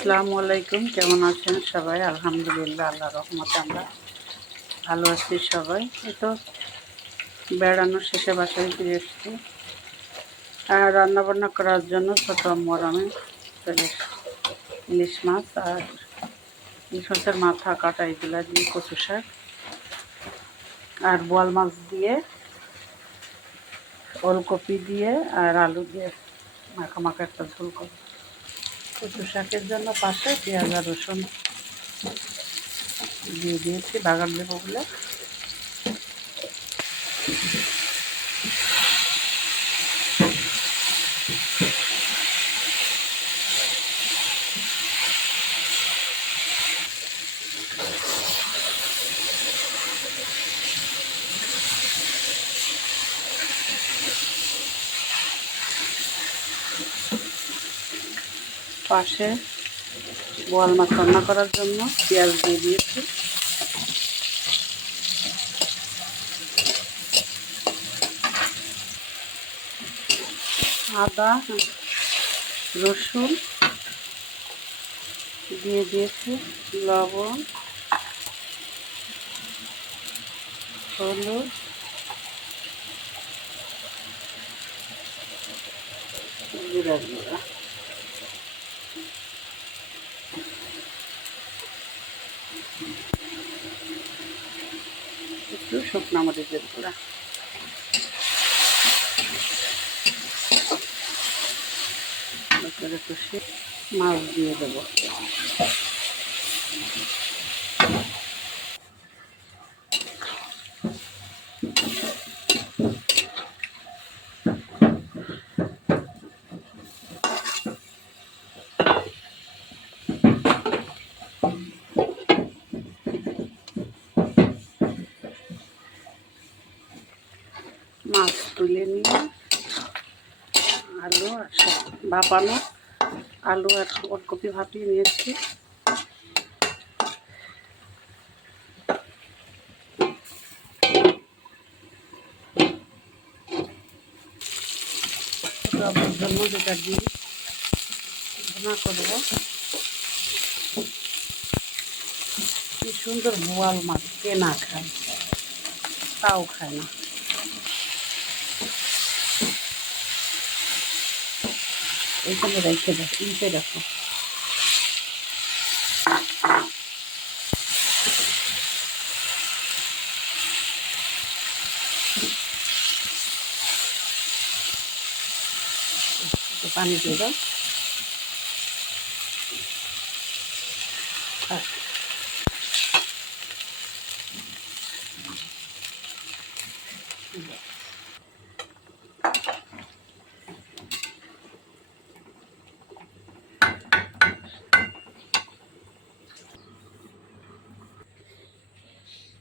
আসসালামু আলাইকুম, কেমন আছেন সবাই? আলহামদুলিল্লাহ, আল্লাহর রহমতে আমরা ভালো আছি সবাই। এই তো বেড়ানোর শেষে বাসায় ফিরে এসেছি আর রান্নাবান্না করার জন্য ছোটো আম্মুর আমি চলে ইলিশ মাছ আর ইলিশ মাছের মাথা কাটা এগুলা দিয়ে কচু শাক আর বোয়াল মাছ দিয়ে ওলকপি দিয়ে আর আলু দিয়ে মাখা মাখা একটা ঝোল করব। কচু শাকের জন্য পাশে পেঁয়াজ আর রসুন দিয়ে দিয়েছি বাগান দেবো বলে। পাশে বোয়াল মাছ রান্না করার জন্য পেঁয়াজ দিয়ে দিয়েছি, আদা রসুন দিয়ে দিয়েছি, লবণ হলুদ জিরা গুঁড়া একটু শুকনো মরিচের গুঁড়া কষে মাছ দিয়ে দেবো। মাছ তুলে নিয়ে আলু আর ভাপানো আলু আর ওলকপি ভাপিয়ে নিয়েছি। জন্য যেটা দিয়ে ভুনা করবো। কি সুন্দর বোয়াল মাছ, কে না খায়, তাও খায় না। এইখানে রেখে দাও, নিচে রাখো। পানি দিয়ে দাও।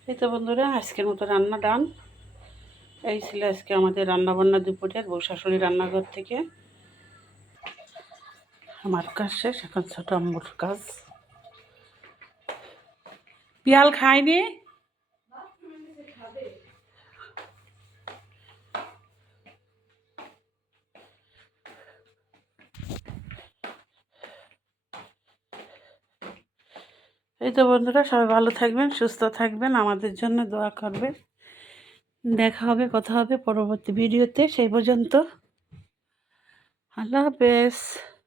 এই তো বন্ধুরা, আজকের মতো রান্না ডান। এই ছিল আজকে আমাদের রান্নাবান্না দুপুরের বউ শাশুড়ি রান্নাঘর থেকে। আমার কাজ শেষ, এখন ছোটো আম্মুর কাজ। পিয়াল খায়নি, এই তো বন্ধুরা, সবাই ভালো থাকবেন, সুস্থ থাকবেন, আমাদের জন্য দোয়া করবেন। দেখা হবে, কথা হবে পরবর্তী ভিডিওতে। সেই পর্যন্ত আল্লাহ হাফেজ।